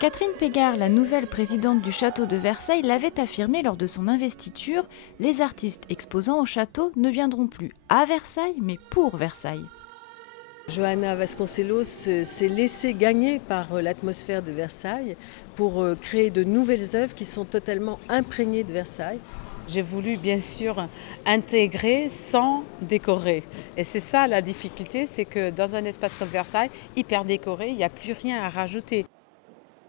Catherine Pégard, la nouvelle présidente du château de Versailles, l'avait affirmé lors de son investiture, les artistes exposant au château ne viendront plus à Versailles, mais pour Versailles. Johanna Vasconcelos s'est laissée gagner par l'atmosphère de Versailles pour créer de nouvelles œuvres qui sont totalement imprégnées de Versailles. J'ai voulu bien sûr intégrer sans décorer. Et c'est ça la difficulté, c'est que dans un espace comme Versailles, hyper décoré, il n'y a plus rien à rajouter.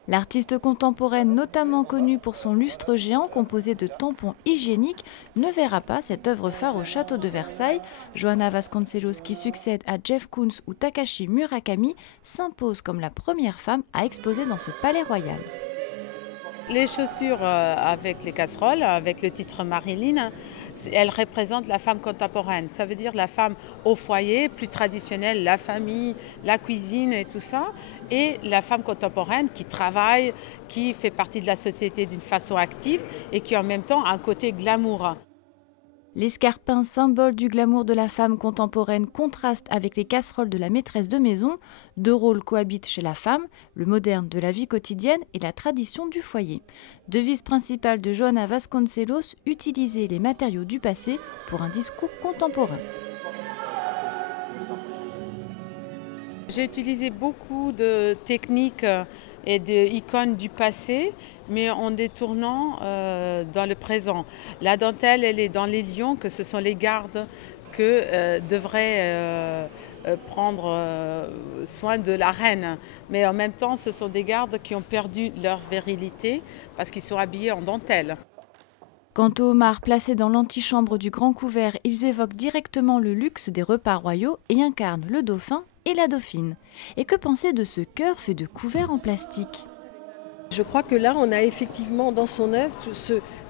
L'artiste contemporaine, notamment connue pour son lustre géant composé de tampons hygiéniques, ne verra pas cette œuvre phare au château de Versailles. Johanna Vasconcelos, qui succède à Jeff Koons ou Takashi Murakami, s'impose comme la première femme à exposer dans ce palais royal. Les chaussures avec les casseroles, avec le titre Marilyn, elles représentent la femme contemporaine. Ça veut dire la femme au foyer, plus traditionnelle, la famille, la cuisine et tout ça. Et la femme contemporaine qui travaille, qui fait partie de la société d'une façon active et qui en même temps a un côté glamour. L'escarpin, symbole du glamour de la femme contemporaine, contraste avec les casseroles de la maîtresse de maison. Deux rôles cohabitent chez la femme, le moderne de la vie quotidienne et la tradition du foyer. Devise principale de Johanna Vasconcelos, utiliser les matériaux du passé pour un discours contemporain. J'ai utilisé beaucoup de techniques et d'icônes du passé, mais en détournant dans le présent. La dentelle, elle est dans les lions, que ce sont les gardes que devraient prendre soin de la reine. Mais en même temps, ce sont des gardes qui ont perdu leur virilité parce qu'ils sont habillés en dentelle. Quant aux homards placés dans l'antichambre du grand couvert, ils évoquent directement le luxe des repas royaux et incarnent le dauphin et la dauphine. Et que penser de ce cœur fait de couverts en plastique ? Je crois que là, on a effectivement dans son œuvre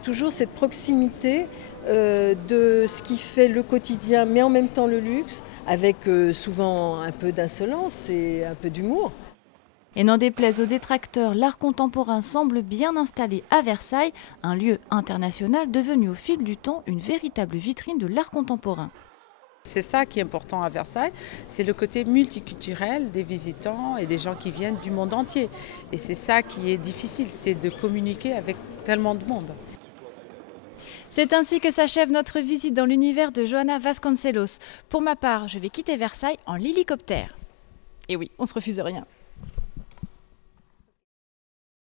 toujours cette proximité de ce qui fait le quotidien, mais en même temps le luxe, avec souvent un peu d'insolence et un peu d'humour. Et n'en déplaise aux détracteurs, l'art contemporain semble bien installé à Versailles, un lieu international devenu au fil du temps une véritable vitrine de l'art contemporain. C'est ça qui est important à Versailles, c'est le côté multiculturel des visitants et des gens qui viennent du monde entier. Et c'est ça qui est difficile, c'est de communiquer avec tellement de monde. C'est ainsi que s'achève notre visite dans l'univers de Johanna Vasconcelos. Pour ma part, je vais quitter Versailles en l'hélicoptère. Et oui, on se refuse rien.